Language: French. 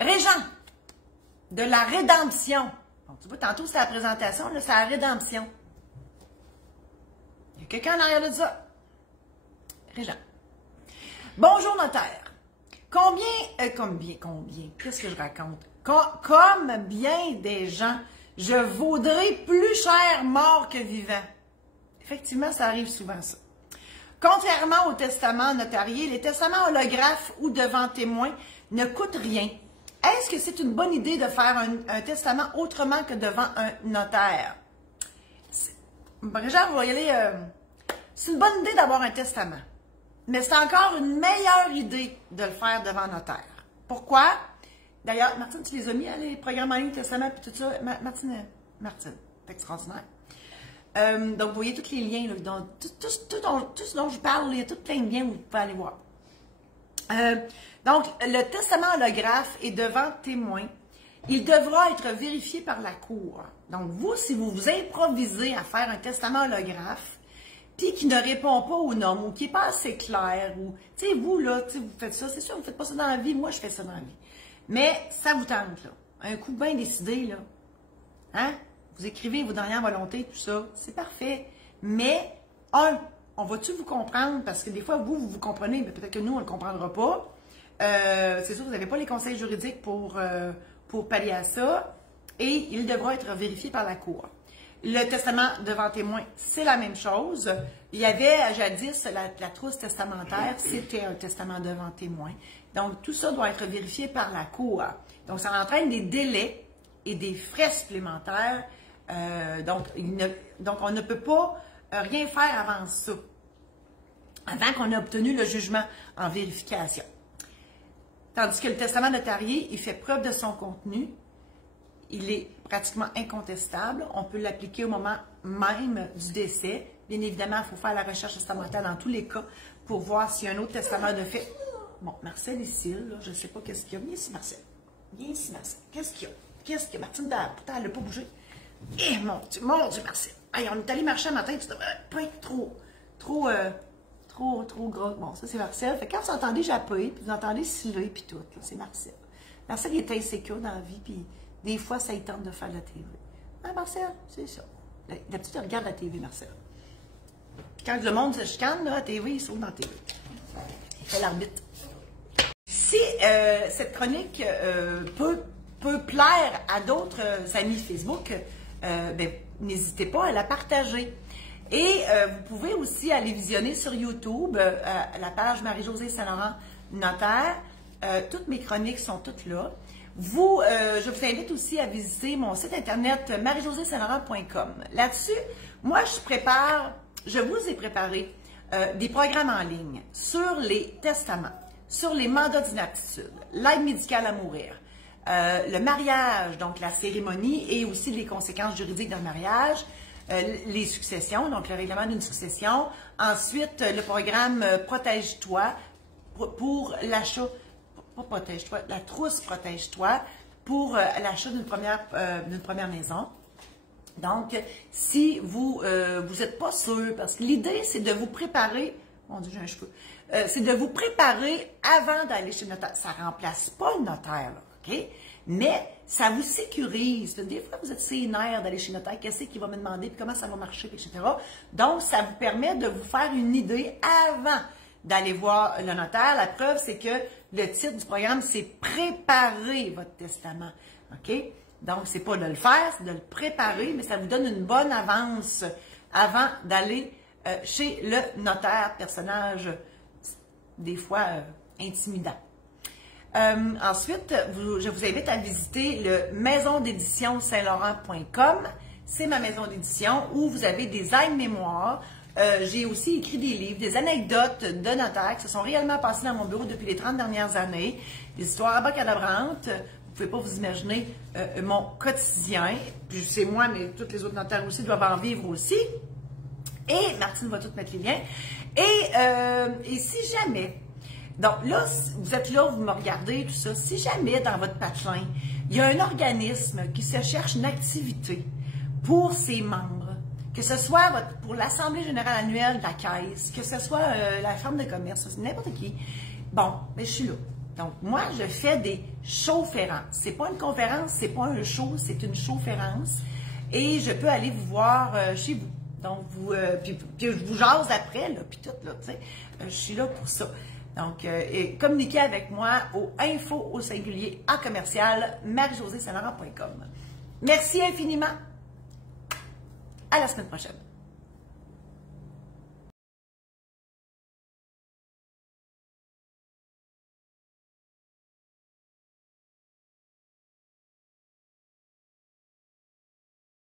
Régent, de la rédemption. Bon, tu vois, tantôt, c'était la présentation, là, c'est la rédemption. Il y a quelqu'un en arrière de ça. Régent. Bonjour, notaire. Combien, qu'est-ce que je raconte? Comme bien des gens, je vaudrais plus cher mort que vivant. Effectivement, ça arrive souvent, ça. Contrairement aux testaments notariés, les testaments holographes ou devant témoin ne coûtent rien. Est-ce que c'est une bonne idée de faire un testament autrement que devant un notaire? Genre, vous voyez, c'est une bonne idée d'avoir un testament. Mais c'est encore une meilleure idée de le faire devant un notaire. Pourquoi? D'ailleurs, Martine, tu les as mis, les programmes en ligne, testament, puis tout ça. Martine, c'est extraordinaire. Donc, vous voyez tous les liens, là, tout ce dont je parle, il y a tout plein de liens où vous pouvez aller voir. Donc, le testament holographe est devant témoin. Il devra être vérifié par la cour. Donc, vous, si vous vous improvisez à faire un testament holographe, puis qui ne répond pas aux normes, ou qui n'est pas assez clair, ou, tu sais, vous, là, tu sais, vous faites ça, c'est sûr, vous ne faites pas ça dans la vie, moi, je fais ça dans la vie. Mais, ça vous tente, là. Un coup bien décidé, là. Hein? Vous écrivez vos dernières volontés, tout ça, c'est parfait. Mais, on va-tu vous comprendre? Parce que des fois, vous comprenez, mais peut-être que nous, on ne le comprendra pas. C'est sûr, vous n'avez pas les conseils juridiques pour pallier à ça. Et il devra être vérifié par la cour. Le testament devant témoin, c'est la même chose. Il y avait jadis la trousse testamentaire, c'était un testament devant témoin. Donc, tout ça doit être vérifié par la cour. Donc, ça entraîne des délais et des frais supplémentaires. Donc, on ne peut pas rien faire avant ça, avant qu'on ait obtenu le jugement en vérification. Tandis que le testament notarié, il fait preuve de son contenu. Il est pratiquement incontestable. On peut l'appliquer au moment même du décès. Bien évidemment, il faut faire la recherche testamentaire dans tous les cas pour voir s'il y a un autre testament de fait. Bon, Marcel ici, là, je ne sais pas qu'est-ce qu'il y a. Viens ici, Marcel. Viens ici, Marcel. Qu'est-ce qu'il y a? Qu'est-ce qu'il y a? Martine, pourtant, elle n'a pas bougé. Eh, mon Dieu, Marcel. Hey, on est allé marcher un matin, tu devrais pas être trop gros. Bon, ça, c'est Marcel. Fait que quand vous entendez japper, puis vous entendez siffler, puis tout, c'est Marcel. Marcel, il est insécure dans la vie, puis des fois, ça lui tente de faire la TV. Ah, Marcel, c'est ça. D'habitude, il regarde la TV, Marcel. Puis quand le monde se chicane, là, la TV, il saute dans la TV. Il fait l'arbitre. Si cette chronique peut plaire à d'autres amis Facebook, ben, n'hésitez pas à la partager. Et vous pouvez aussi aller visionner sur YouTube la page Marie-Josée Saint-Laurent Notaire. Toutes mes chroniques sont toutes là. Je vous invite aussi à visiter mon site internet marie-josée-saint-laurent.com. Là-dessus, moi, je vous ai préparé des programmes en ligne sur les testaments, sur les mandats d'inaptitude, l'aide médicale à mourir, le mariage, donc la cérémonie et aussi les conséquences juridiques d'un mariage, les successions, donc le règlement d'une succession. Ensuite, le programme Protège-toi pour l'achat, pas Protège-toi, la trousse Protège-toi pour l'achat d'une première maison. Donc, si vous n'êtes pas sûr, parce que l'idée, c'est de vous préparer, mon Dieu, j'ai un cheveu, c'est de vous préparer avant d'aller chez le notaire. Ça ne remplace pas le notaire, là, OK? Mais ça vous sécurise. Des fois, vous êtes sénère d'aller chez le notaire, qu'est-ce qu'il va me demander, puis comment ça va marcher, etc. Donc, ça vous permet de vous faire une idée avant d'aller voir le notaire. La preuve, c'est que le titre du programme, c'est « Préparer votre testament ». OK? Donc, c'est pas de le faire, c'est de le préparer, mais ça vous donne une bonne avance avant d'aller chez le notaire, personnage des fois intimidant. Ensuite, je vous invite à visiter le maisondédition-saint-laurent.com. C'est ma maison d'édition où vous avez des aides-mémoires. J'ai aussi écrit des livres, des anecdotes de notaires qui se sont réellement passées dans mon bureau depuis les 30 dernières années. Des histoires abacadabrantes. Vous ne pouvez pas vous imaginer mon quotidien. Puis c'est moi, mais tous les autres notaires aussi doivent en vivre aussi. Et Martine va tout mettre les liens. Et si jamais... Donc là, vous êtes là, vous me regardez, tout ça. Si jamais dans votre patelin, il y a un organisme qui se cherche une activité pour ses membres, que ce soit pour l'Assemblée générale annuelle de la Caisse, que ce soit la Chambre de commerce, n'importe qui, bon, mais je suis là. Donc, moi, je fais des showférences. C'est pas une conférence, c'est pas un show, c'est une showférence. Et je peux aller vous voir chez vous. Donc, puis je vous jase après, là, puis tout, là, tu sais. Je suis là pour ça. Donc, communiquez avec moi au info@marie-josée-saint-laurent.com. Merci infiniment. À la semaine prochaine.